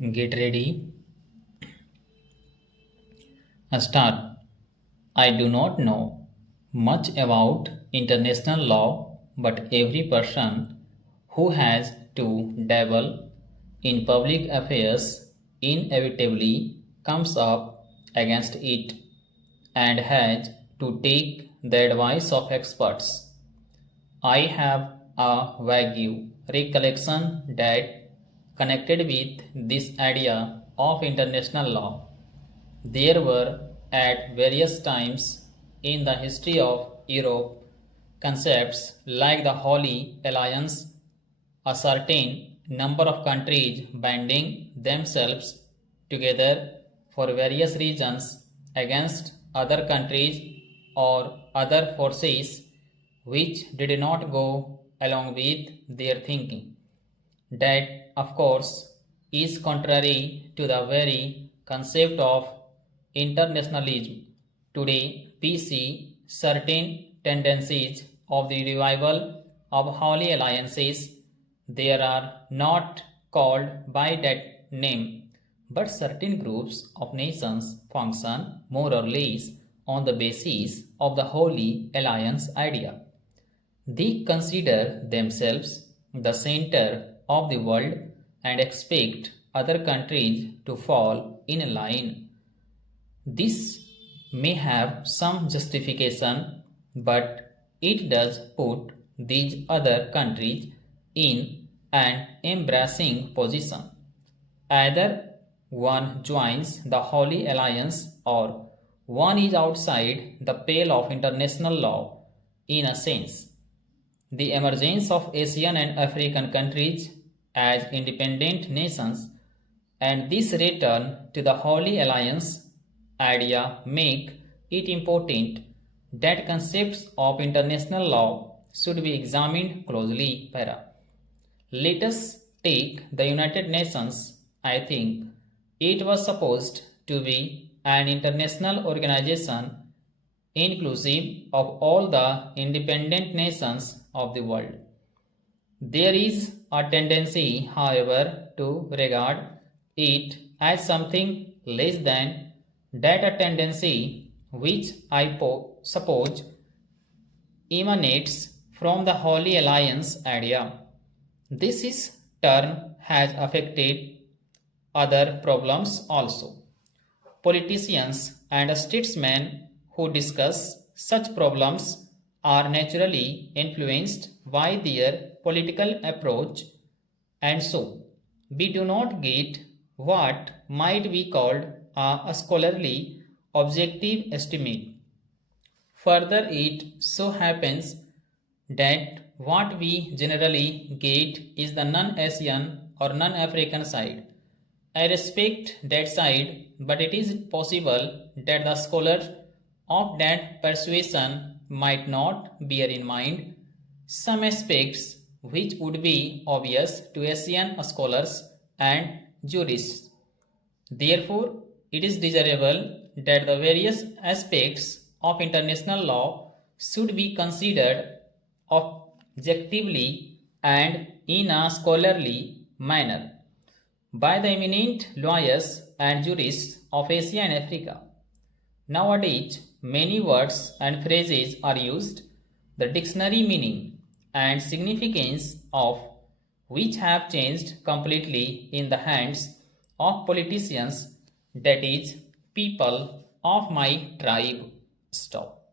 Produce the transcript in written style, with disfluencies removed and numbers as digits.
Get ready. Start. I do not know much about international law, but every person who has to dabble in public affairs inevitably comes up against it and has to take the advice of experts. I have a vague recollection that connected with this idea of international law. There were, at various times in the history of Europe, concepts like the Holy Alliance, a certain number of countries binding themselves together for various reasons against other countries or other forces which did not go along with their thinking. That, of course, is contrary to the very concept of internationalism. Today, we see certain tendencies of the revival of holy alliances. They are not called by that name, but certain groups of nations function more or less on the basis of the Holy Alliance idea. They consider themselves the center of the world and expect other countries to fall in line. This may have some justification, but it does put these other countries in an embarrassing position. Either one joins the Holy Alliance or one is outside the pale of international law in a sense. The emergence of Asian and African countries as independent nations and this return to the Holy Alliance idea make it important that concepts of international law should be examined closely. Let us take the United Nations. I think it was supposed to be an international organization inclusive of all the independent nations of the world. There is a tendency, however, to regard it as something less than that, a tendency which I suppose emanates from the Holy Alliance idea. This is turn has affected other problems also. Politicians and statesmen who discuss such problems are naturally influenced by their political approach, and so we do not get what might be called a scholarly objective estimate. Further, it so happens that what we generally get is the non-Asian or non-African side. I respect that side, but it is possible that the scholars of that persuasion might not bear in mind some aspects which would be obvious to Asian scholars and jurists. Therefore, it is desirable that the various aspects of international law should be considered objectively and in a scholarly manner by the eminent lawyers and jurists of Asia and Africa. Nowadays, many words and phrases are used, the dictionary meaning and significance of which have changed completely in the hands of politicians, that is, people of my tribe. Stop.